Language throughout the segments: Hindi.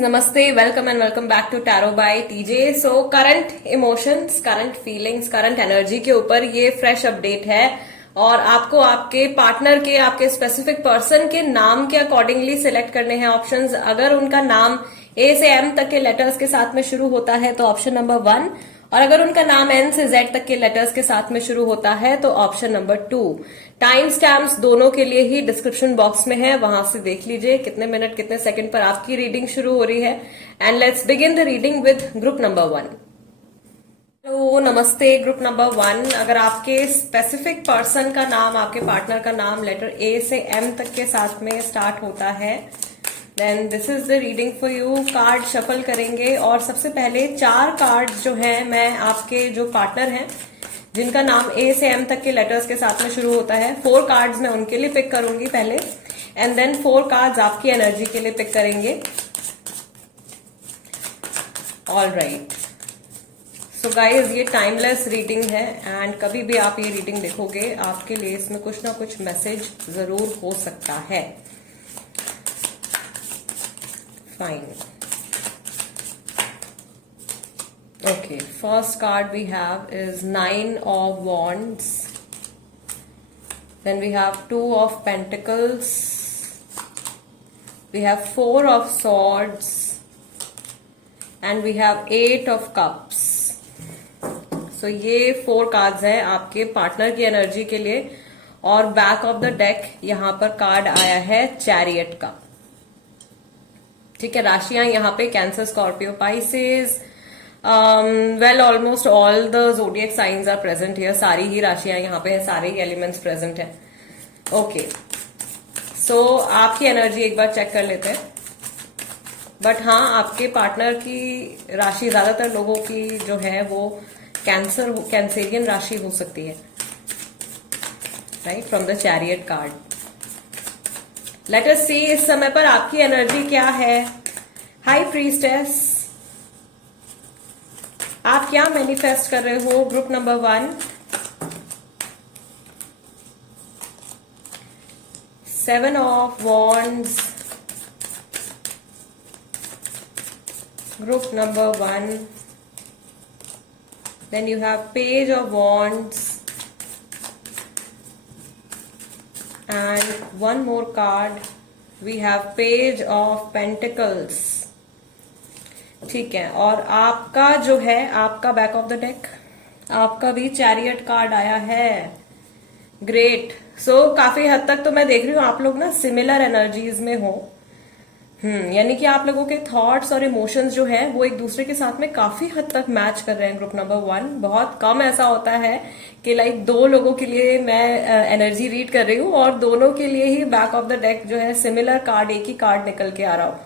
namaste, welcome and welcome back to Tarot by TJ. So current emotions, current feelings, current energy के ऊपर ये fresh update है और आपको आपके पार्टनर के, आपके स्पेसिफिक पर्सन के नाम के अकॉर्डिंगली सिलेक्ट करने हैं ऑप्शंस। अगर उनका नाम ए से एम तक के लेटर्स के साथ में शुरू होता है तो ऑप्शन नंबर 1, और अगर उनका नाम एन से जेड तक के लेटर्स के साथ में शुरू होता है तो ऑप्शन नंबर 2। टाइम स्टैम्प्स दोनों के लिए ही डिस्क्रिप्शन बॉक्स में है, वहां से देख लीजिए कितने मिनट कितने सेकंड पर आपकी रीडिंग शुरू हो रही है। And let's begin the reading with group number 1। तो नमस्ते ग्रुप नंबर 1। अगर आपके स्पेसिफिक पर्सन का नाम, आपके पार्टनर का नाम लेटर ए से एम तक के साथ में स्टार्ट होता है then this is the reading for you. Card shuffle करेंगे और सबसे पहले 4 कार्ड जो हैं मैं आपके जो पार्टनर हैं जिनका नाम ए से एम तक के लेटर्स के साथ में शुरू होता है, 4 कार्ड्स मैं उनके लिए पिक करूंगी पहले एंड देन 4 कार्ड्स आपकी एनर्जी के लिए पिक करेंगे। ऑल राइट, सो गाइज ये टाइमलेस रीडिंग है एंड कभी भी आप ये रीडिंग देखोगे आपके लिए इसमें कुछ ना कुछ मैसेज जरूर हो सकता है। Fine, okay, first card we have is 9 of Wands, then we have 2 of Pentacles, we have 4 of Swords and we have 8 of Cups. So ये 4 कार्ड्स हैं आपके पार्टनर की एनर्जी के लिए और बैक ऑफ द डेक यहाँ पर कार्ड आया है चैरियट का। ठीक है, राशियां यहाँ पे Cancer, Scorpio, Pisces, well almost all the zodiac signs are present here. सारी ही राशियां यहाँ पे है, सारे ही एलिमेंट्स प्रेजेंट हैं। ओके, सो आपकी एनर्जी एक बार चेक कर लेते हैं। बट हाँ, आपके पार्टनर की राशि ज्यादातर लोगों की जो है वो कैंसेरियन राशि हो सकती है, right, from the chariot card. Let us see इस समय पर आपकी एनर्जी क्या है। हाई प्रीस्टेस, आप क्या मैनिफेस्ट कर रहे हो group number 1। 7 of wands, group number 1, then you have page of wands and one more card we have page of pentacles। ठीक है, और आपका जो है, आपका बैक ऑफ द डेक आपका भी चैरियट कार्ड आया है। ग्रेट, सो काफी हद तक तो मैं देख रही हूँ आप लोग ना सिमिलर एनर्जीज में हो। यानी कि आप लोगों के थॉट्स और इमोशंस जो है वो एक दूसरे के साथ में काफी हद तक मैच कर रहे हैं ग्रुप नंबर 1। बहुत कम ऐसा होता है कि लाइक 2 लोगों के लिए मैं एनर्जी रीड कर रही हूँ और दोनों के लिए ही बैक ऑफ द डेक जो है सिमिलर कार्ड, एक ही कार्ड निकल के आ रहा हो।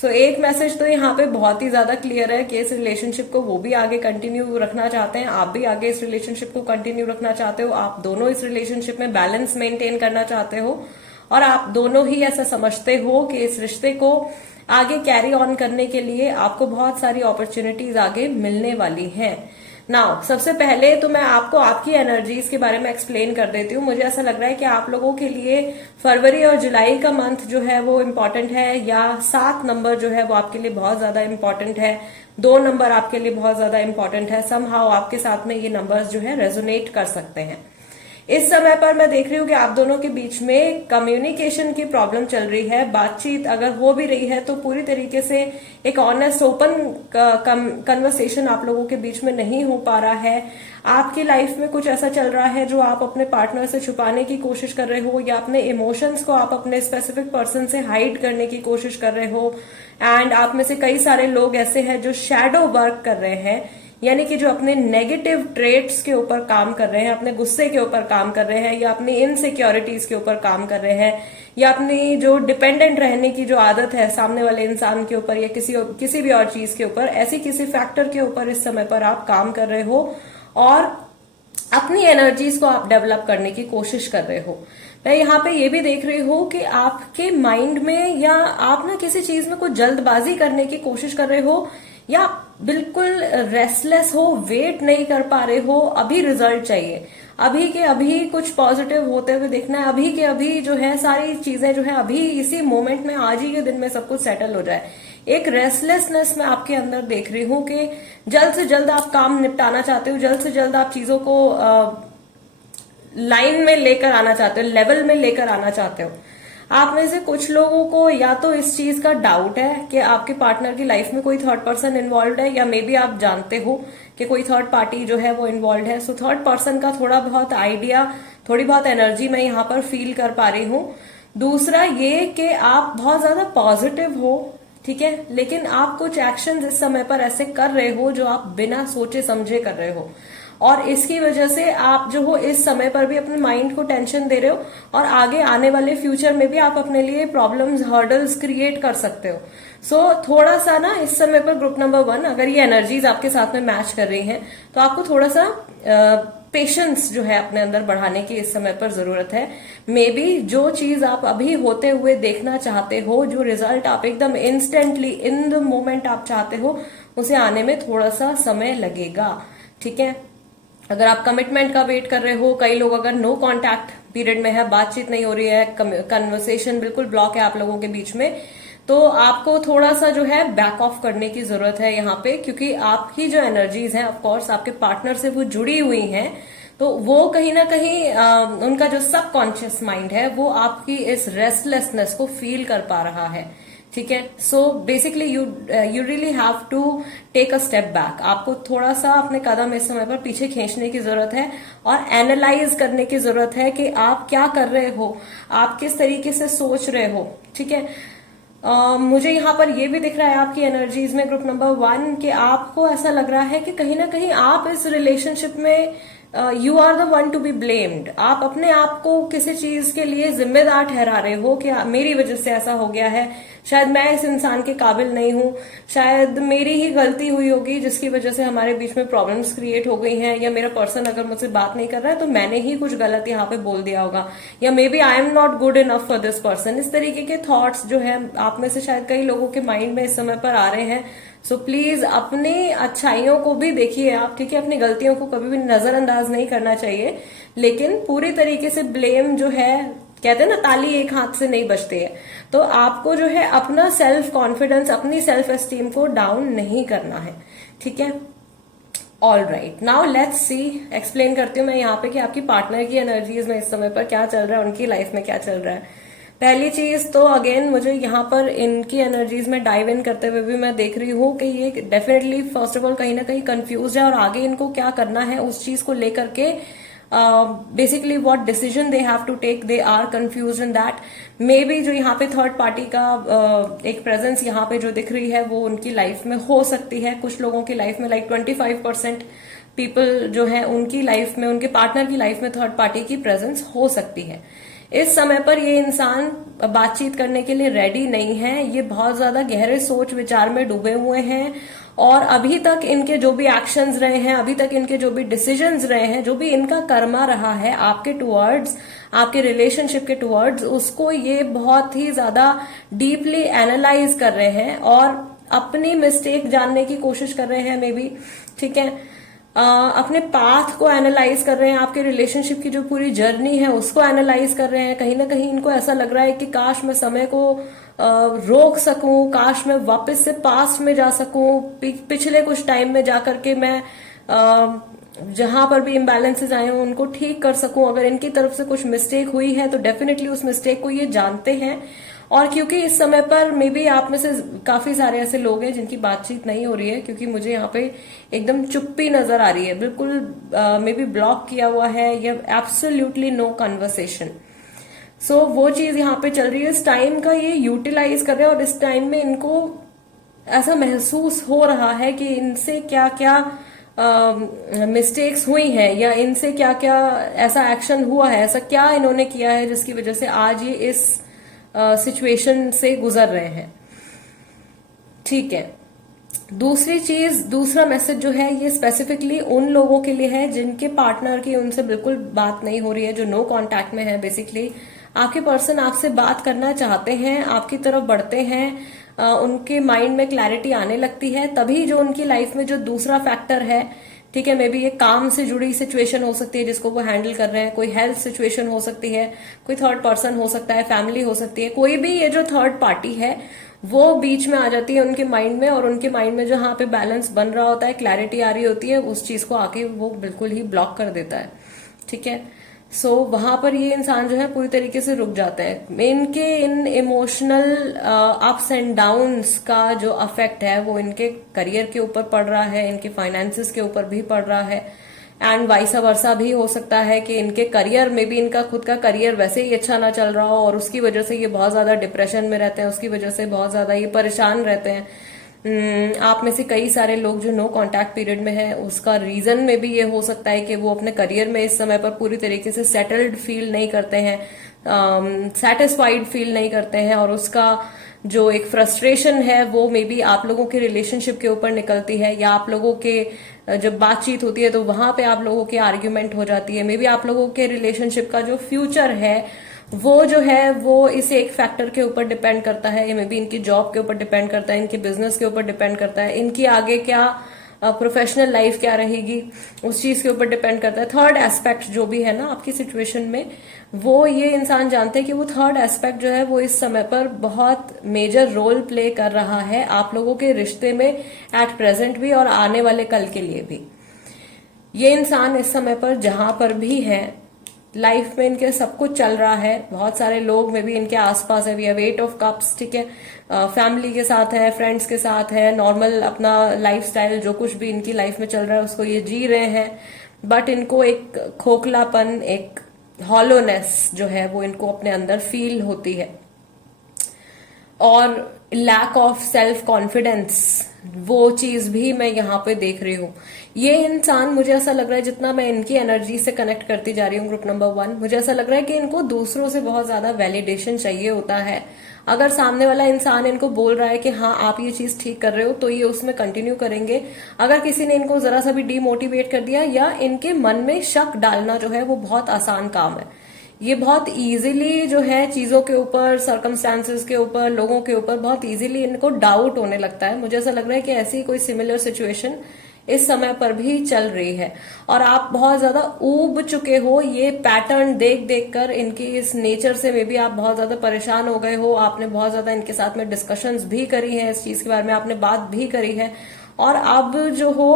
सो एक मैसेज तो यहाँ पे बहुत ही ज्यादा क्लियर है कि इस रिलेशनशिप को वो भी आगे कंटिन्यू रखना चाहते हैं, आप भी आगे इस रिलेशनशिप को कंटिन्यू रखना चाहते हो, आप दोनों इस रिलेशनशिप में बैलेंस मेंटेन करना चाहते हो और आप दोनों ही ऐसा समझते हो कि इस रिश्ते को आगे कैरी ऑन करने के लिए आपको बहुत सारी अपॉर्चुनिटीज आगे मिलने वाली हैं। नाउ सबसे पहले तो मैं आपको आपकी एनर्जीज के बारे में एक्सप्लेन कर देती हूँ। मुझे ऐसा लग रहा है कि आप लोगों के लिए फरवरी और जुलाई का मंथ जो है वो इम्पोर्टेंट है, या 7 नंबर जो है वो आपके लिए बहुत ज्यादा इम्पोर्टेंट है, 2 नंबर आपके लिए बहुत ज्यादा इम्पोर्टेंट है। समहाउ आपके साथ में ये नंबर्स जो है रेजोनेट कर सकते हैं। इस समय पर मैं देख रही हूँ कि आप दोनों के बीच में कम्युनिकेशन की प्रॉब्लम चल रही है। बातचीत अगर हो भी रही है तो पूरी तरीके से एक ऑनेस्ट ओपन कन्वर्सेशन आप लोगों के बीच में नहीं हो पा रहा है। आपकी लाइफ में कुछ ऐसा चल रहा है जो आप अपने पार्टनर से छुपाने की कोशिश कर रहे हो, या अपने इमोशंस को आप अपने स्पेसिफिक पर्सन से हाइड करने की कोशिश कर रहे हो। एंड आप में से कई सारे लोग ऐसे हैं जो शैडो वर्क कर रहे हैं, यानी कि जो अपने नेगेटिव ट्रेट्स के ऊपर काम कर रहे हैं, अपने गुस्से के ऊपर काम कर रहे हैं, या अपनी इनसिक्योरिटीज के ऊपर काम कर रहे हैं, या अपनी जो डिपेंडेंट रहने की जो आदत है सामने वाले इंसान के ऊपर या किसी भी और चीज के ऊपर, ऐसी किसी फैक्टर के ऊपर इस समय पर आप काम कर रहे हो और अपनी एनर्जीज को आप डेवलप करने की कोशिश कर रहे हो। मैं यहाँ पे ये भी देख रही हूँ कि आपके माइंड में, या आप ना किसी चीज में कुछ जल्दबाजी करने की कोशिश कर रहे हो, या बिल्कुल रेस्टलेस हो, वेट नहीं कर पा रहे हो, अभी रिजल्ट चाहिए, अभी के अभी कुछ पॉजिटिव होते हुए देखना है, अभी के अभी जो है सारी चीजें जो है अभी इसी मोमेंट में आज ही के दिन में सब कुछ सेटल हो जाए। एक रेस्टलेसनेस मैं आपके अंदर देख रही हूं कि जल्द से जल्द आप काम निपटाना चाहते हो, जल्द से जल्द आप चीजों को लाइन में लेकर आना चाहते हो, लेवल में लेकर आना चाहते हो। आप में से कुछ लोगों को या तो इस चीज का डाउट है कि आपके पार्टनर की लाइफ में कोई थर्ड पर्सन इन्वॉल्व है, या मे बी आप जानते हो कि कोई थर्ड पार्टी जो है वो इन्वॉल्व है। सो थर्ड पर्सन का थोड़ा बहुत आइडिया, थोड़ी बहुत एनर्जी मैं यहाँ पर फील कर पा रही हूँ। दूसरा ये कि आप बहुत ज्यादा पॉजिटिव हो, ठीक है, लेकिन आप कुछ एक्शन इस समय पर ऐसे कर रहे हो जो आप बिना सोचे समझे कर रहे हो, और इसकी वजह से आप जो हो इस समय पर भी अपने माइंड को टेंशन दे रहे हो, और आगे आने वाले फ्यूचर में भी आप अपने लिए प्रॉब्लम्स, हर्डल्स क्रिएट कर सकते हो। सो थोड़ा सा ना इस समय पर ग्रुप नंबर 1, अगर ये एनर्जीज आपके साथ में मैच कर रही हैं तो आपको थोड़ा सा पेशेंस जो है अपने अंदर बढ़ाने की इस समय पर जरूरत है। मे बी जो चीज आप अभी होते हुए देखना चाहते हो, जो रिजल्ट आप एकदम इंस्टेंटली इन द मोमेंट आप चाहते हो, उसे आने में थोड़ा सा समय लगेगा, ठीक है। अगर आप कमिटमेंट का वेट कर रहे हो, कई लोग अगर नो कांटेक्ट पीरियड में है, बातचीत नहीं हो रही है, कन्वर्सेशन बिल्कुल ब्लॉक है आप लोगों के बीच में, तो आपको थोड़ा सा जो है बैक ऑफ करने की जरूरत है यहाँ पे, क्योंकि आपकी जो एनर्जीज हैं ऑफ कोर्स आपके पार्टनर से वो जुड़ी हुई हैं, तो वो कहीं ना कहीं उनका जो सबकॉन्शियस माइंड है वो आपकी इस रेस्टलेसनेस को फील कर पा रहा है, ठीक है। So basically you really have to take a step back. आपको थोड़ा सा अपने कदम इस समय पर पीछे खींचने की जरूरत है और एनालाइज करने की जरूरत है कि आप क्या कर रहे हो, आप किस तरीके से सोच रहे हो, ठीक है। मुझे यहाँ पर ये भी दिख रहा है आपकी एनर्जीज में ग्रुप नंबर 1 कि आपको ऐसा लग रहा है कि कहीं ना कहीं आप इस रिलेशनशिप में you are the one to be blamed. आप अपने आप को किसी चीज के लिए जिम्मेदार ठहरा रहे हो कि मेरी वजह से ऐसा हो गया है, शायद मैं इस इंसान के काबिल नहीं हूं, शायद मेरी ही गलती हुई होगी जिसकी वजह से हमारे बीच में प्रॉब्लम्स क्रिएट हो गई हैं, या मेरा पर्सन अगर मुझसे बात नहीं कर रहा है तो मैंने ही कुछ गलत यहाँ पे बोल दिया होगा, या maybe I am not good enough for this person. इस तरीके के थॉट्स जो है आप में से शायद कई लोगों के माइंड में इस समय पर आ रहे हैं। सो प्लीज अपनी अच्छाइयों को भी देखिए आप, ठीक है, अपनी गलतियों को कभी भी नजरअंदाज नहीं करना चाहिए, लेकिन पूरी तरीके से ब्लेम जो है, कहते हैं ना ताली एक हाथ से नहीं बजती है, तो आपको जो है अपना सेल्फ कॉन्फिडेंस, अपनी सेल्फ एस्टीम को डाउन नहीं करना है, ठीक है। All right, now let's see, explain करती हूँ मैं यहाँ पे कि आपकी पार्टनर की एनर्जीज में इस समय पर क्या चल रहा है, उनकी लाइफ में क्या चल रहा है। पहली चीज तो अगेन मुझे यहाँ पर इनकी एनर्जीज में डाइव इन करते हुए भी मैं देख रही हूँ कि ये डेफिनेटली फर्स्ट ऑफ ऑल कहीं ना कहीं कंफ्यूज है, और आगे इनको क्या करना है उस चीज को लेकर के basically what decision they have to take, they are confuse in that. Maybe जो यहाँ पे थर्ड पार्टी का एक प्रेजेंस यहाँ पे जो दिख रही है वो उनकी लाइफ में हो सकती है, कुछ लोगों की लाइफ में लाइक 25% पीपल जो है उनकी लाइफ में, उनके पार्टनर की लाइफ में थर्ड पार्टी की प्रेजेंस हो सकती है। इस समय पर ये इंसान बातचीत करने के लिए रेडी नहीं है, ये बहुत ज्यादा गहरे सोच विचार में डूबे हुए हैं, और अभी तक इनके जो भी एक्शंस रहे हैं, अभी तक इनके जो भी डिसीजंस रहे हैं, जो भी इनका कर्मा रहा है आपके टुवर्ड्स, आपके रिलेशनशिप के टुवर्ड्स, उसको ये बहुत ही ज्यादा डीपली एनालाइज कर रहे हैं और अपनी मिस्टेक जानने की कोशिश कर रहे हैं मे बी, ठीक है। अपने पाथ को एनालाइज कर रहे हैं, आपके रिलेशनशिप की जो पूरी जर्नी है उसको एनालाइज कर रहे हैं। कहीं ना कहीं इनको ऐसा लग रहा है कि काश मैं समय को रोक सकूं, काश मैं वापस से पास्ट में जा सकूं, पिछले कुछ टाइम में जाकर के मैं जहां पर भी इम्बैलेंसेज आए हों उनको ठीक कर सकूं। अगर इनकी तरफ से कुछ मिस्टेक हुई है तो डेफिनेटली उस मिस्टेक को ये जानते हैं, और क्योंकि इस समय पर मे बी आप में से काफी सारे ऐसे लोग हैं जिनकी बातचीत नहीं हो रही है, क्योंकि मुझे यहाँ पे एकदम चुप्पी नजर आ रही है, बिल्कुल मे बी ब्लॉक किया हुआ है या एब्सोल्युटली नो कन्वर्सेशन। सो वो चीज यहाँ पे चल रही है, इस टाइम का ये यूटिलाइज कर रहे हैं, और इस टाइम में इनको ऐसा महसूस हो रहा है कि इनसे क्या क्या मिस्टेक्स हुई हैं, या इनसे क्या क्या ऐसा एक्शन हुआ है, ऐसा क्या इन्होंने किया है जिसकी वजह से आज ये इस सिचुएशन से गुजर रहे हैं, ठीक है। दूसरी चीज, दूसरा मैसेज जो है ये स्पेसिफिकली उन लोगों के लिए है जिनके पार्टनर की उनसे बिल्कुल बात नहीं हो रही है, जो नो कांटेक्ट में है। बेसिकली आपके पर्सन आपसे बात करना चाहते हैं, आपकी तरफ बढ़ते हैं, उनके माइंड में क्लैरिटी आने लगती है, तभी जो उनकी लाइफ में जो दूसरा फैक्टर है ठीक है, मे बी ये काम से जुड़ी सिचुएशन हो सकती है जिसको वो हैंडल कर रहे हैं, कोई हेल्थ सिचुएशन हो सकती है, कोई थर्ड पर्सन हो सकता है, फैमिली हो सकती है, कोई भी ये जो थर्ड पार्टी है वो बीच में आ जाती है उनके माइंड में, और उनके माइंड में जहां पे बैलेंस बन रहा होता है, क्लैरिटी आ रही होती है, उस चीज को आके वो बिल्कुल ही ब्लॉक कर देता है। ठीक है, सो वहां पर ये इंसान जो है पूरी तरीके से रुक जाते हैं। इनके इन इमोशनल अप्स एंड डाउन्स का जो अफेक्ट है वो इनके करियर के ऊपर पड़ रहा है, इनके फाइनेंसेस के ऊपर भी पड़ रहा है, एंड वाइस वर्सा भी हो सकता है कि इनके करियर में भी, इनका खुद का करियर वैसे ही अच्छा ना चल रहा हो और उसकी वजह से ये बहुत ज्यादा डिप्रेशन में रहते हैं, उसकी वजह से बहुत ज्यादा ये परेशान रहते हैं। आप में से कई सारे लोग जो नो कांटेक्ट पीरियड में है, उसका रीजन में भी ये हो सकता है कि वो अपने करियर में इस समय पर पूरी तरीके से सेटल्ड फील नहीं करते हैं, सेटिस्फाइड फील नहीं करते हैं, और उसका जो एक फ्रस्ट्रेशन है वो मे बी आप लोगों के रिलेशनशिप के ऊपर निकलती है, या आप लोगों के जब बातचीत होती है तो वहां पे आप लोगों की आर्ग्यूमेंट हो जाती है। मे बी आप लोगों के रिलेशनशिप का जो फ्यूचर है वो जो है वो इस एक फैक्टर के ऊपर डिपेंड करता है, या मे बी इनकी जॉब के ऊपर डिपेंड करता है, इनके बिजनेस के ऊपर डिपेंड करता है, इनकी आगे क्या प्रोफेशनल लाइफ क्या रहेगी उस चीज के ऊपर डिपेंड करता है। थर्ड एस्पेक्ट जो भी है ना आपकी सिचुएशन में, वो ये इंसान जानते हैं कि वो थर्ड एस्पेक्ट जो है वो इस समय पर बहुत मेजर रोल प्ले कर रहा है आप लोगों के रिश्ते में, एट प्रेजेंट भी और आने वाले कल के लिए भी। ये इंसान इस समय पर जहां पर भी है, लाइफ में इनके सब कुछ चल रहा है, बहुत सारे लोग में भी इनके आसपास है, वी हैव 8 ऑफ कप्स, ठीक है, फैमिली के साथ है, फ्रेंड्स के साथ है, नॉर्मल अपना लाइफस्टाइल जो कुछ भी इनकी लाइफ में चल रहा है उसको ये जी रहे हैं, बट इनको एक खोखलापन, एक हॉलोनेस जो है वो इनको अपने अंदर फील होती है, और लैक ऑफ सेल्फ कॉन्फिडेंस, वो चीज भी मैं यहाँ पे देख रही हूँ। ये इंसान, मुझे ऐसा लग रहा है जितना मैं इनकी एनर्जी से कनेक्ट करती जा रही हूँ ग्रुप नंबर 1, मुझे ऐसा लग रहा है कि इनको दूसरों से बहुत ज्यादा वैलिडेशन चाहिए होता है। अगर सामने वाला इंसान इनको बोल रहा है कि हाँ आप ये चीज ठीक कर रहे हो, तो ये उसमें कंटिन्यू करेंगे। अगर किसी ने इनको जरा सा भी डीमोटिवेट कर दिया या इनके मन में शक डालना जो है वो बहुत आसान काम है। ये बहुत इजीली जो है चीजों के ऊपर, सर्कमस्टांसेस के ऊपर, लोगों के ऊपर बहुत इजीली इनको डाउट होने लगता है। मुझे ऐसा लग रहा है कि ऐसी कोई सिमिलर सिचुएशन इस समय पर भी चल रही है, और आप बहुत ज्यादा ऊब चुके हो ये पैटर्न देख देख कर, इनकी इस नेचर से मे बी आप बहुत ज्यादा परेशान हो गए हो। आपने बहुत ज्यादा इनके साथ में डिस्कशंस भी करी है, इस चीज के बारे में आपने बात भी करी है, और अब जो हो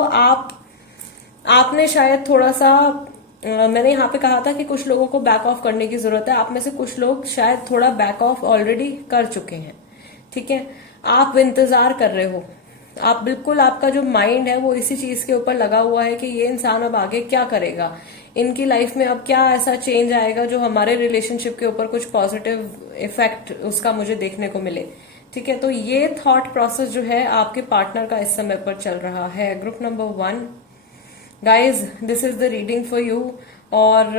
आपने शायद थोड़ा सा, मैंने यहाँ पे कहा था कि कुछ लोगों को बैक ऑफ करने की जरूरत है, आप में से कुछ लोग शायद थोड़ा बैक ऑफ ऑलरेडी कर चुके हैं। ठीक है, आप इंतजार कर रहे हो, आप बिल्कुल, आपका जो माइंड है वो इसी चीज के ऊपर लगा हुआ है कि ये इंसान अब आगे क्या करेगा, इनकी लाइफ में अब क्या ऐसा चेंज आएगा जो हमारे रिलेशनशिप के ऊपर कुछ पॉजिटिव इफेक्ट उसका मुझे देखने को मिले। ठीक है, तो ये थॉट प्रोसेस जो है आपके पार्टनर का इस समय पर चल रहा है। Group number 1, guys this is the reading for you, और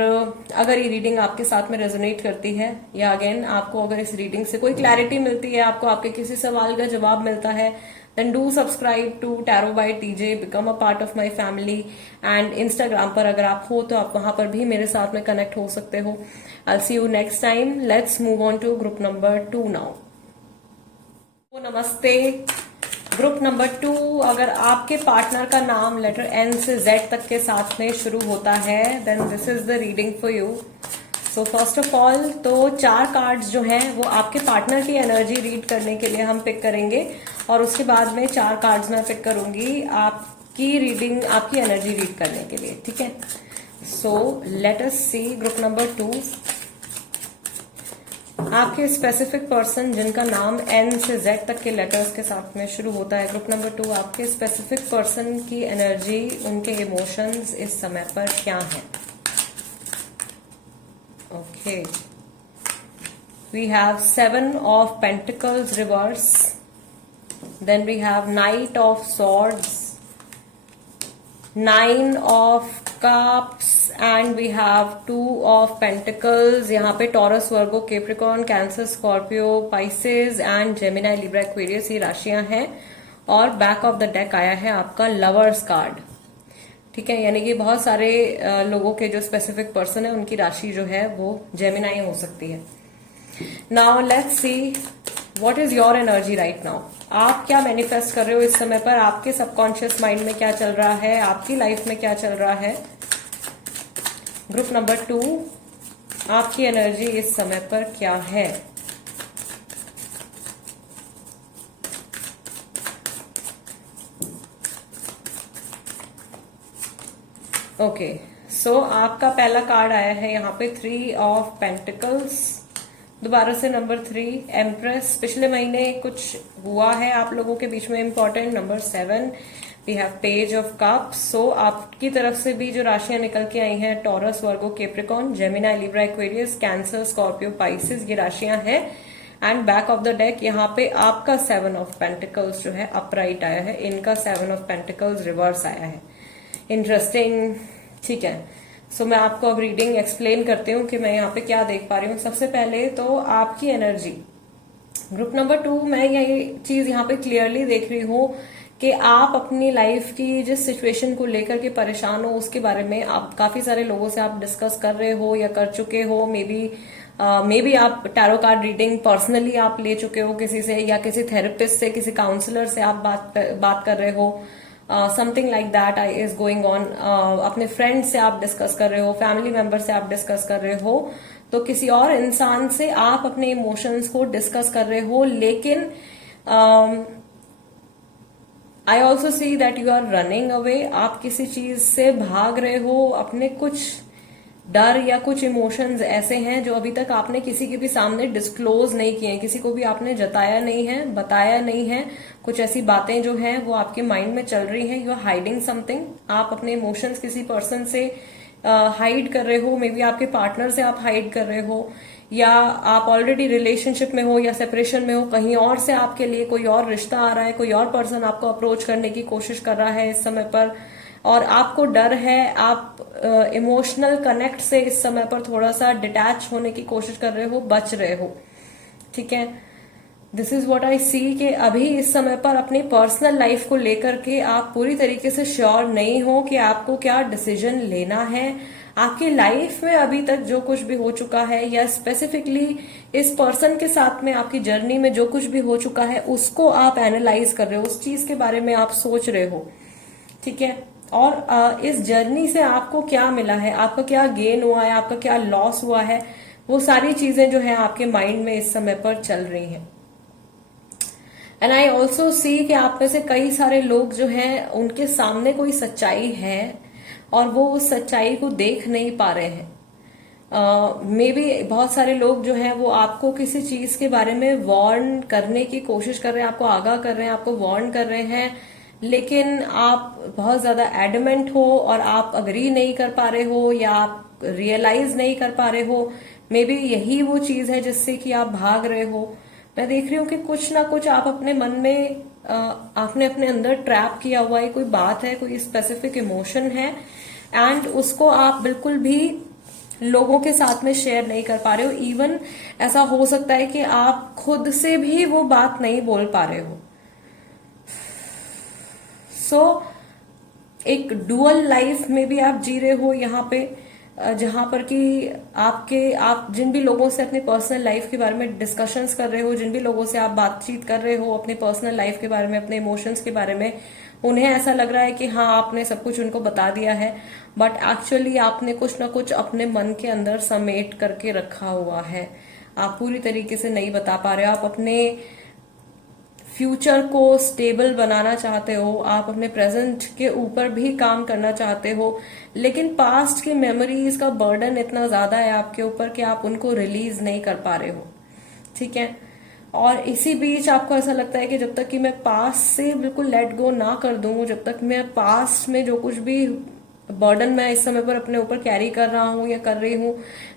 अगर ये रीडिंग आपके साथ में रेजोनेट करती है, या अगेन आपको अगर इस रीडिंग से कोई क्लैरिटी मिलती है, आपको आपके किसी सवाल का जवाब मिलता है, then do subscribe to Tarot by TJ, become a part of my family, and Instagram पर अगर आप हो तो आप वहां पर भी मेरे साथ में कनेक्ट हो सकते हो। I'll see you next time. Let's move on to group number 2 now. नमस्ते ग्रुप नंबर 2, अगर आपके पार्टनर का नाम लेटर N से Z तक के साथ में शुरू होता है, then this is the reading for you. So first of all तो 4 कार्ड्स जो हैं वो आपके पार्टनर की एनर्जी रीड करने के लिए हम पिक करेंगे, और उसके बाद में 4 कार्ड्स मैं पिक करूंगी आपकी रीडिंग, आपकी एनर्जी रीड करने के लिए। ठीक है, so let us see group number 2, आपके स्पेसिफिक पर्सन जिनका नाम N से Z तक के लेटर्स के साथ में शुरू होता है। ग्रुप नंबर 2, आपके स्पेसिफिक पर्सन की एनर्जी, उनके इमोशंस इस समय पर क्या हैं। Okay, we have 7 of pentacles reverse, then we have knight of swords, 9 of cups, and we have 2 of pentacles. यहाँ पे Taurus, Virgo, Capricorn, Cancer, Scorpio, Pisces and Gemini, Libra, Aquarius ये राशियां हैं, और बैक ऑफ द डेक आया है आपका लवर्स कार्ड। ठीक है, यानी कि बहुत सारे लोगों के जो स्पेसिफिक पर्सन है उनकी राशि जो है वो जेमिनाई हो सकती है। Now let's see what is your energy right now? आप क्या मैनिफेस्ट कर रहे हो इस समय पर? आपके सबकॉन्शियस माइंड में क्या चल रहा है? आपकी लाइफ में क्या चल रहा है? ग्रुप नंबर 2, आपकी एनर्जी इस समय पर क्या है? ओके, सो आपका पहला कार्ड आया है यहाँ पे 3 ऑफ पेंटिकल्स, दोबारा से नंबर 3 एम्प्रेस। पिछले महीने कुछ हुआ है आप लोगों के बीच में important. Number 7 we have page of cups. So आपकी तरफ से भी जो राशियां निकल के आई हैं, Taurus, Virgo, Capricorn, Gemini, Libra, Aquarius, Cancer, Scorpio, Pisces, ये राशियां हैं। And back of the deck यहाँ पे आपका 7 ऑफ पेंटिकल्स जो है अपराइट आया है, इनका 7 ऑफ पेंटिकल्स रिवर्स आया है। इंटरेस्टिंग, ठीक है। सो मैं आपको अब रीडिंग एक्सप्लेन करती हूँ कि मैं यहाँ पे क्या देख पा रही हूँ। सबसे पहले तो आपकी एनर्जी ग्रुप नंबर 2, मैं ये चीज यहाँ पे क्लियरली देख रही हूँ कि आप अपनी लाइफ की जिस सिचुएशन को लेकर के परेशान हो उसके बारे में आप काफी सारे लोगों से आप डिस्कस कर रहे हो या कर चुके हो। मे बी आप टैरो कार्ड रीडिंग पर्सनली आप ले चुके हो किसी से, या किसी थेरेपिस्ट से, किसी काउंसलर से आप बात कर रहे हो। Something like that is going on. अपने फ्रेंड से आप डिस्कस कर रहे हो, फैमिली मेंबर से आप डिस्कस कर रहे हो, तो किसी और इंसान से आप अपने इमोशंस को डिस्कस कर रहे हो। लेकिन I also see that you are running away. आप किसी चीज से भाग रहे हो, अपने कुछ डर या कुछ इमोशंस ऐसे हैं जो अभी तक आपने किसी के भी सामने डिस्क्लोज नहीं किए हैं, किसी को भी आपने जताया नहीं है, बताया नहीं है। कुछ ऐसी बातें जो हैं वो आपके माइंड में चल रही हैं। You are hiding something. आप अपने इमोशंस किसी पर्सन से हाइड कर रहे हो। मे बी आपके पार्टनर से आप हाइड कर रहे हो, या आप ऑलरेडी रिलेशनशिप में हो या सेपरेशन में हो, कहीं और से आपके लिए कोई और रिश्ता आ रहा है, कोई और पर्सन आपको अप्रोच करने की कोशिश कर रहा है इस समय पर, और आपको डर है। आप इमोशनल कनेक्ट से इस समय पर थोड़ा सा डिटैच होने की कोशिश कर रहे हो, बच रहे हो, ठीक है। दिस इज व्हाट आई सी कि अभी इस समय पर अपनी पर्सनल लाइफ को लेकर के आप पूरी तरीके से श्योर नहीं हो कि आपको क्या डिसीजन लेना है। आपकी लाइफ में अभी तक जो कुछ भी हो चुका है, या स्पेसिफिकली इस पर्सन के साथ में आपकी जर्नी में जो कुछ भी हो चुका है, उसको आप एनालाइज कर रहे हो, उस चीज के बारे में आप सोच रहे हो, ठीक है। और इस जर्नी से आपको क्या मिला है, आपका क्या गेन हुआ है, आपका क्या लॉस हुआ है, वो सारी चीजें जो है आपके माइंड में इस समय पर चल रही हैं। एंड आई ऑल्सो सी कि आप में से कई सारे लोग जो हैं उनके सामने कोई सच्चाई है और वो उस सच्चाई को देख नहीं पा रहे हैं। मे बी बहुत सारे लोग जो हैं वो आपको किसी चीज के बारे में वार्न करने की कोशिश कर रहे हैं, आपको आगाह कर रहे हैं, आपको वार्न कर रहे हैं, लेकिन आप बहुत ज्यादा एडमेंट हो और आप अग्री नहीं कर पा रहे हो, या आप रियलाइज नहीं कर पा रहे हो। मे बी यही वो चीज है जिससे कि आप भाग रहे हो। मैं देख रही हूँ कि कुछ ना कुछ आप अपने मन में आपने अपने अंदर ट्रैप किया हुआ है, कोई बात है, कोई स्पेसिफिक इमोशन है, एंड उसको आप बिल्कुल भी लोगों के साथ में शेयर नहीं कर पा रहे हो। इवन ऐसा हो सकता है कि आप खुद से भी वो बात नहीं बोल पा रहे हो। सो एक डुअल लाइफ में भी आप जी रहे हो यहाँ पे, जहां पर कि आप जिन भी लोगों से अपनी पर्सनल लाइफ के बारे में डिस्कशंस कर रहे हो, जिन भी लोगों से आप बातचीत कर रहे हो अपनी पर्सनल लाइफ के बारे में, अपने इमोशंस के बारे में, उन्हें ऐसा लग रहा है कि हाँ आपने सब कुछ उनको बता दिया है, बट एक्चुअली आपने कुछ ना कुछ अपने मन के अंदर समेट करके रखा हुआ है। आप पूरी तरीके से नहीं बता पा रहे हो। आप अपने फ्यूचर को स्टेबल बनाना चाहते हो, आप अपने प्रेजेंट के ऊपर भी काम करना चाहते हो, लेकिन पास्ट की मेमोरीज का बर्डन इतना ज्यादा है आपके ऊपर कि आप उनको रिलीज नहीं कर पा रहे हो, ठीक है। और इसी बीच आपको ऐसा लगता है कि जब तक कि मैं पास्ट से बिल्कुल लेट गो ना कर दूं, जब तक मैं पास्ट में जो कुछ भी बर्डन मैं इस समय पर अपने ऊपर कैरी कर रहा हूं या कर रही हूं,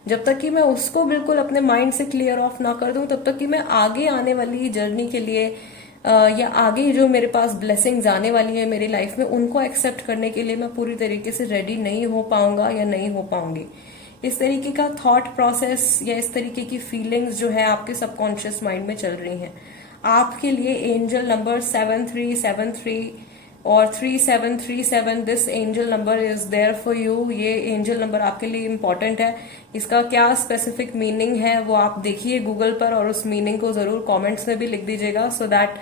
जब तक कि मैं उसको बिल्कुल अपने माइंड से क्लियर ऑफ ना कर दूं, तब तक कि मैं आगे आने वाली जर्नी के लिए या आगे जो मेरे पास ब्लेसिंग्स आने वाली है मेरी लाइफ में, उनको एक्सेप्ट करने के लिए मैं पूरी तरीके से रेडी नहीं हो पाऊंगा या नहीं हो पाऊंगी। इस तरीके का थॉट प्रोसेस या इस तरीके की फीलिंग्स जो है आपके सबकॉन्शियस माइंड में चल रही हैं। आपके लिए एंजल नंबर 7373 और 3737 this angel number is there for you. ये एंजल नंबर आपके लिए इम्पोर्टेंट है। इसका क्या स्पेसिफिक मीनिंग है वो आप देखिए गूगल पर, और उस मीनिंग को जरूर कमेंट्स में भी लिख दीजिएगा, सो दैट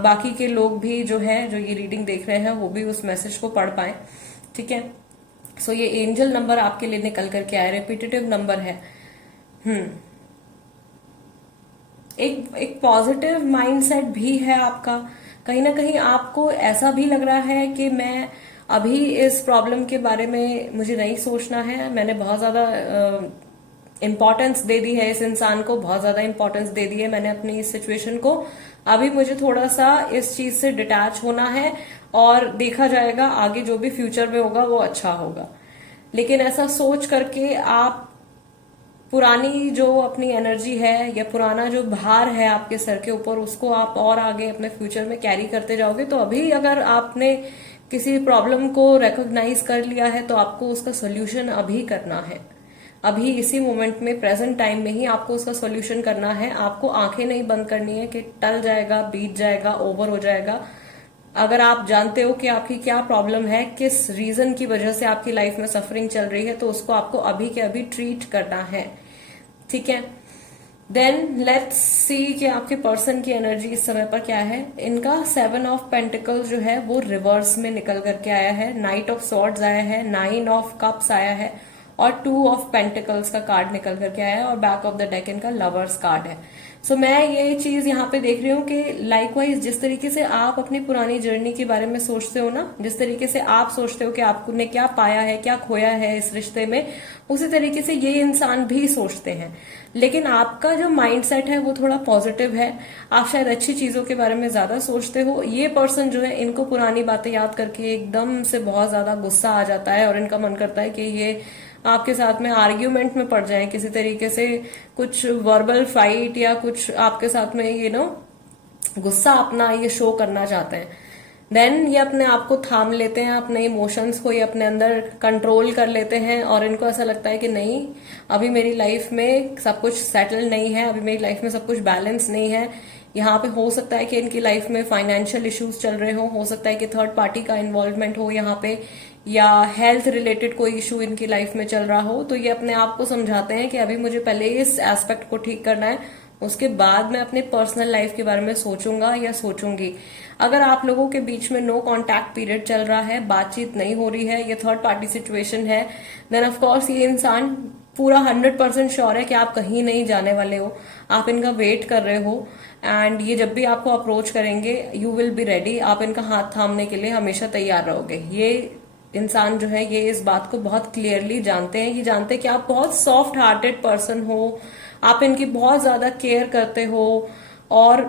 बाकी के लोग भी जो है जो ये रीडिंग देख रहे हैं वो भी उस मैसेज को पढ़ पाए। ठीक है, सो ये एंजल नंबर आपके लिए निकल करके आया, रिपीटेटिव नंबर है। एक पॉजिटिव माइंडसेट भी है आपका। कहीं ना कहीं आपको ऐसा भी लग रहा है कि मैं अभी इस प्रॉब्लम के बारे में मुझे नहीं सोचना है, मैंने बहुत ज्यादा इम्पोर्टेंस दे दी है इस इंसान को, बहुत ज्यादा इम्पोर्टेंस दे दी है मैंने अपनी इस सिचुएशन को। अभी मुझे थोड़ा सा इस चीज से डिटैच होना है और देखा जाएगा आगे जो भी फ्यूचर में होगा वो अच्छा होगा। लेकिन ऐसा सोच करके आप पुरानी जो अपनी एनर्जी है या पुराना जो भार है आपके सर के ऊपर, उसको आप और आगे अपने फ्यूचर में कैरी करते जाओगे। तो अभी अगर आपने किसी प्रॉब्लम को रिकॉग्नाइज कर लिया है तो आपको उसका सोल्यूशन अभी करना है, अभी इसी मोमेंट में, प्रेजेंट टाइम में ही आपको उसका सोल्यूशन करना है। आपको आंखें नहीं बंद करनी है कि टल जाएगा, बीत जाएगा, ओवर हो जाएगा। अगर आप जानते हो कि आपकी क्या प्रॉब्लम है, किस रीजन की वजह से आपकी लाइफ में सफरिंग चल रही है, तो उसको आपको अभी के अभी ट्रीट करना है। ठीक है, देन लेट्स सी कि आपके पर्सन की एनर्जी इस समय पर क्या है। इनका 7 ऑफ पेंटिकल्स जो है वो रिवर्स में निकल करके आया है, नाइट ऑफ सॉर्ड्स आया है, 9 ऑफ कप्स आया है और 2 ऑफ पेंटिकल्स का कार्ड निकल करके आया है, और बैक ऑफ द डेक इनका लवर्स कार्ड है। सो मैं ये चीज यहाँ पे देख रही हूँ कि लाइकवाइज जिस तरीके से आप अपनी पुरानी जर्नी के बारे में सोचते हो ना, जिस तरीके से आप सोचते हो कि आपने क्या पाया है, क्या खोया है इस रिश्ते में, उसी तरीके से ये इंसान भी सोचते हैं। लेकिन आपका जो माइंडसेट है वो थोड़ा पॉजिटिव है, आप शायद अच्छी चीजों के बारे में ज्यादा सोचते हो। ये पर्सन जो है, इनको पुरानी बातें याद करके एकदम से बहुत ज्यादा गुस्सा आ जाता है और इनका मन करता है कि ये आपके साथ में आर्ग्यूमेंट में पड़ जाए, किसी तरीके से कुछ वर्बल फाइट या कुछ आपके साथ में गुस्सा अपना ये शो करना चाहते हैं। देन ये अपने आप को थाम लेते हैं, अपने इमोशंस को ये अपने अंदर कंट्रोल कर लेते हैं, और इनको ऐसा लगता है कि नहीं, अभी मेरी लाइफ में सब कुछ सेटल नहीं है, अभी मेरी लाइफ में सब कुछ बैलेंस नहीं है। यहाँ पे हो सकता है कि इनकी लाइफ में फाइनेंशियल इश्यूज चल रहे हो सकता है कि थर्ड पार्टी का इन्वॉल्वमेंट हो यहाँ पे, या हेल्थ रिलेटेड कोई इशू इनकी लाइफ में चल रहा हो। तो ये अपने आप को समझाते हैं कि अभी मुझे पहले इस एस्पेक्ट को ठीक करना है, उसके बाद मैं अपने पर्सनल लाइफ के बारे में सोचूंगा या सोचूंगी। अगर आप लोगों के बीच में नो कांटेक्ट पीरियड चल रहा है, बातचीत नहीं हो रही है, ये थर्ड पार्टी सिचुएशन है, देन ऑफ कोर्स ये इंसान पूरा 100% श्योर है कि आप कहीं नहीं जाने वाले हो, आप इनका वेट कर रहे हो, एंड ये जब भी आपको अप्रोच करेंगे यू विल बी रेडी, आप इनका हाथ थामने के लिए हमेशा तैयार रहोगे। ये इंसान जो है ये इस बात को बहुत क्लियरली जानते हैं, ये जानते हैं कि आप बहुत सॉफ्ट हार्टेड पर्सन हो, आप इनकी बहुत ज्यादा केयर करते हो, और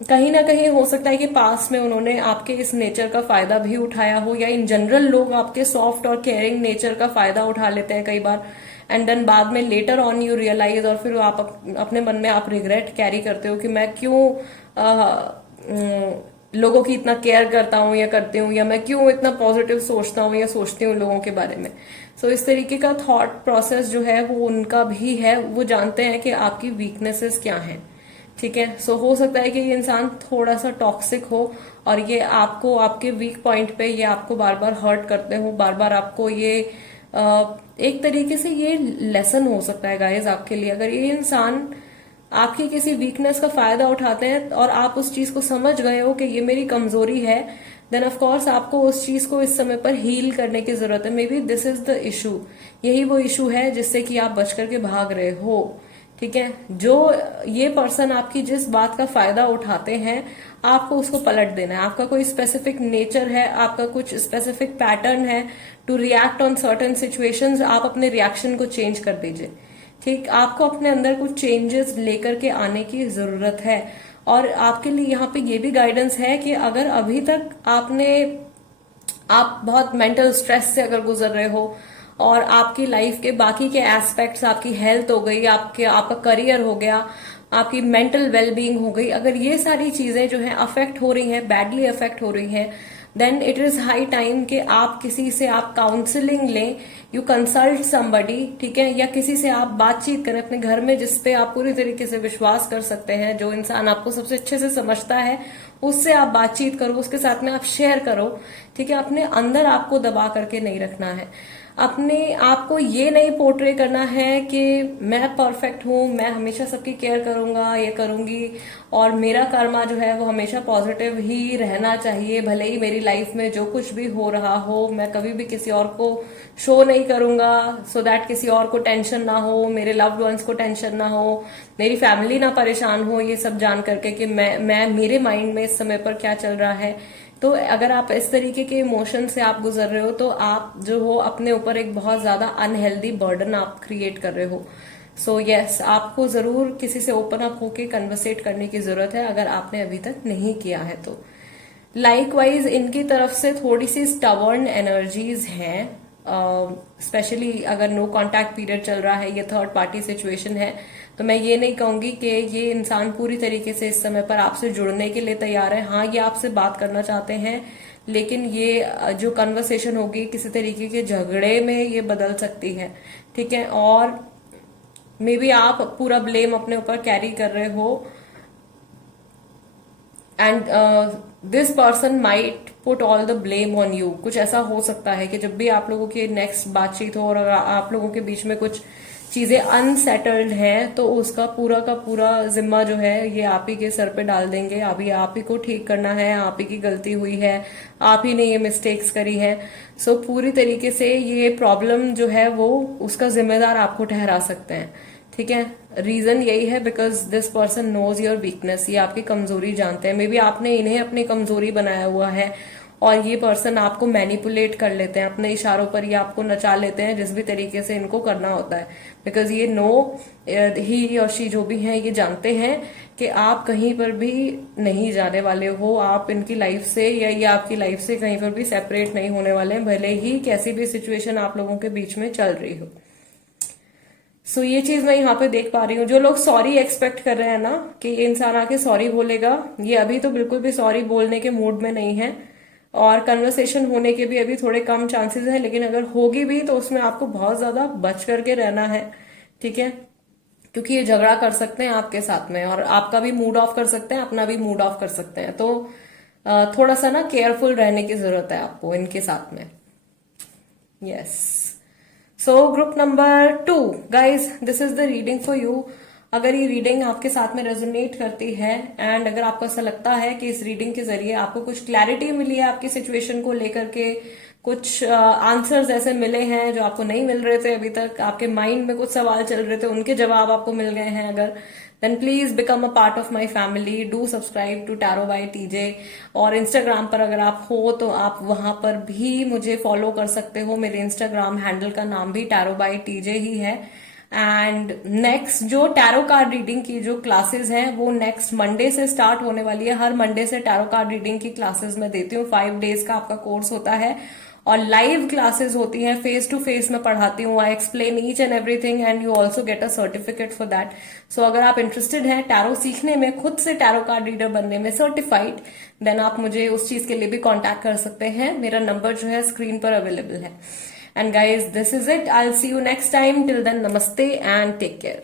कहीं ना कहीं हो सकता है कि पास में उन्होंने आपके इस नेचर का फायदा भी उठाया हो, या इन जनरल लोग आपके सॉफ्ट और केयरिंग नेचर का फायदा उठा लेते हैं कई बार, एंड देन बाद में लेटर ऑन यू रियलाइज, और फिर आप अपने मन में आप रिग्रेट कैरी करते हो कि मैं क्यों लोगों की इतना केयर करता हूँ या करती हूँ, या मैं क्यों इतना पॉजिटिव सोचता हूँ या सोचती हूँ लोगों के बारे में। सो इस तरीके का थॉट प्रोसेस जो है वो उनका भी है, वो जानते हैं कि आपकी वीकनेसेस क्या हैं। ठीक है, सो हो सकता है कि ये इंसान थोड़ा सा टॉक्सिक हो और ये आपको आपके वीक पॉइंट पे ये आपको बार बार हर्ट करते हो, बार बार आपको ये एक तरीके से ये लेसन हो सकता है गाइस आपके लिए। अगर ये इंसान आपकी किसी वीकनेस का फायदा उठाते हैं और आप उस चीज को समझ गए हो कि ये मेरी कमजोरी है, देन ऑफ कोर्स आपको उस चीज को इस समय पर हील करने की जरूरत है। May be this is the issue, यही वो इशू है जिससे कि आप बच करके भाग रहे हो। ठीक है, जो ये पर्सन आपकी जिस बात का फायदा उठाते हैं आपको उसको पलट देना है। आपका कोई स्पेसिफिक नेचर है, आपका कुछ स्पेसिफिक पैटर्न है to react on certain situations, आप अपने रिएक्शन को चेंज कर दीजिए। ठीक, आपको अपने अंदर कुछ चेंजेस लेकर के आने की जरूरत है। और आपके लिए यहाँ पे ये भी गाइडेंस है कि अगर अभी तक आप बहुत मेंटल स्ट्रेस से अगर गुजर रहे हो और आपकी लाइफ के बाकी के एस्पेक्ट्स, आपकी हेल्थ हो गई, आपका करियर हो गया, आपकी मेंटल वेलबींग हो गई, अगर ये सारी चीजें जो है अफेक्ट हो रही हैं, बैडली अफेक्ट हो रही हैं, then it is high time कि आप किसी से आप काउंसलिंग लें, यू कंसल्ट समबडी, ठीक है, या किसी से आप बातचीत करें अपने घर में जिस पे आप पूरी तरीके से विश्वास कर सकते हैं, जो इंसान आपको सबसे अच्छे से समझता है, उससे आप बातचीत करो, उसके साथ में आप शेयर करो, ठीक है। अपने अंदर आपको दबा करके नहीं रखना है, अपने आप को ये नहीं पोर्ट्रे करना है कि मैं परफेक्ट हूं, मैं हमेशा सबकी केयर करूंगा, ये करूंगी, और मेरा कर्मा जो है वो हमेशा पॉजिटिव ही रहना चाहिए, भले ही मेरी लाइफ में जो कुछ भी हो रहा हो, मैं कभी भी किसी और को शो नहीं करूंगा, सो दैट किसी और को टेंशन ना हो, मेरे लव्ड वंस को टेंशन ना हो, मेरी फैमिली ना परेशान हो, ये सब जान करके कि मैं मेरे माइंड में इस समय पर क्या चल रहा है। तो अगर आप इस तरीके के इमोशन से आप गुजर रहे हो तो आप जो हो अपने ऊपर एक बहुत ज्यादा अनहेल्दी बर्डन आप क्रिएट कर रहे हो। सो यस, आपको जरूर किसी से ओपन अप होके कन्वर्सेट करने की जरूरत है अगर आपने अभी तक नहीं किया है तो। लाइकवाइज इनकी तरफ से थोड़ी सी स्टबर्न एनर्जीज हैं, स्पेशली अगर नो कांटेक्ट पीरियड चल रहा है, ये थर्ड पार्टी सिचुएशन है, तो मैं ये नहीं कहूंगी कि ये इंसान पूरी तरीके से इस समय पर आपसे जुड़ने के लिए तैयार है। हाँ, ये आपसे बात करना चाहते हैं, लेकिन ये जो कन्वर्सेशन होगी किसी तरीके के झगड़े में ये बदल सकती है, ठीक है। और मे बी आप पूरा ब्लेम अपने ऊपर कैरी कर रहे हो, and this person might put all the blame on you. कुछ ऐसा हो सकता है कि जब भी आप लोगों की नेक्स्ट बातचीत हो और अगर आप लोगों के बीच में कुछ चीजें अनसेटल्ड हैं तो उसका पूरा का पूरा जिम्मा जो है ये आप ही के सर पे डाल देंगे। अभी आप ही को ठीक करना है, आप ही की गलती हुई है, आप ही ने ये मिस्टेक्स करी है। सो पूरी तरीके से ये प्रॉब्लम जो है वो उसका जिम्मेदार आपको ठहरा सकते हैं, ठीक है। रीजन यही है because this person knows your weakness, ये आपकी कमजोरी जानते हैं। मे बी आपने इन्हें अपनी कमजोरी बनाया हुआ है और ये पर्सन आपको मैनिपुलेट कर लेते हैं अपने इशारों पर, ये आपको नचा लेते हैं जिस भी तरीके से इनको करना होता है। बिकॉज ये नो ही और शी जो भी हैं ये जानते हैं कि आप कहीं पर भी नहीं जाने वाले हो, आप इनकी लाइफ से या ये आपकी लाइफ से कहीं पर भी सेपरेट नहीं होने वाले हैं, भले ही कैसी भी सिचुएशन आप लोगों के बीच में चल रही हो। सो ये चीज मैं यहाँ पे देख पा रही हूँ। जो लोग सॉरी एक्सपेक्ट कर रहे हैं ना कि ये इंसान आके सॉरी बोलेगा, ये अभी तो बिल्कुल भी सॉरी बोलने के मूड में नहीं है, और कन्वर्सेशन होने के भी अभी थोड़े कम चांसेस हैं, लेकिन अगर होगी भी तो उसमें आपको बहुत ज्यादा बच करके रहना है, ठीक है। क्योंकि ये झगड़ा कर सकते हैं आपके साथ में और आपका भी मूड ऑफ कर सकते हैं, अपना भी मूड ऑफ कर सकते हैं। तो थोड़ा सा ना केयरफुल रहने की जरूरत है आपको इनके साथ में। Yes, so group number 2 guys, this is the reading for you. अगर ये रीडिंग आपके साथ में रेजोनेट करती है एंड अगर आपको ऐसा लगता है कि इस रीडिंग के जरिए आपको कुछ क्लैरिटी मिली है आपकी सिचुएशन को लेकर के, कुछ आंसर्स ऐसे मिले हैं जो आपको नहीं मिल रहे थे अभी तक, आपके माइंड में कुछ सवाल चल रहे थे उनके जवाब आपको मिल गए हैं अगर, then please become a part of my family, do subscribe to Tarot by TJ. और इंस्टाग्राम पर अगर आप हो तो आप वहां पर भी मुझे फॉलो कर सकते हो, मेरे इंस्टाग्राम हैंडल का नाम भी टैरो बाय टीजे ही है। एंड नेक्स्ट जो टैरो कार्ड रीडिंग की जो क्लासेस हैं वो नेक्स्ट मंडे से स्टार्ट होने वाली है। हर मंडे से टैरो कार्ड रीडिंग की क्लासेस मैं देती हूँ, 5 डेज का आपका कोर्स होता है और लाइव क्लासेस होती हैं, फेस टू फेस में पढ़ाती हूँ। I explain each and everything and you also get a certificate for that. So अगर आप इंटरेस्टेड हैं टैरो सीखने में, खुद से टैरो कार्ड रीडर बनने में सर्टिफाइड, देन आप मुझे उस चीज के लिए भी कॉन्टैक्ट कर सकते हैं। मेरा नंबर जो है स्क्रीन पर अवेलेबल है। And guys, this is it. I'll see you next time. Till then, namaste and take care.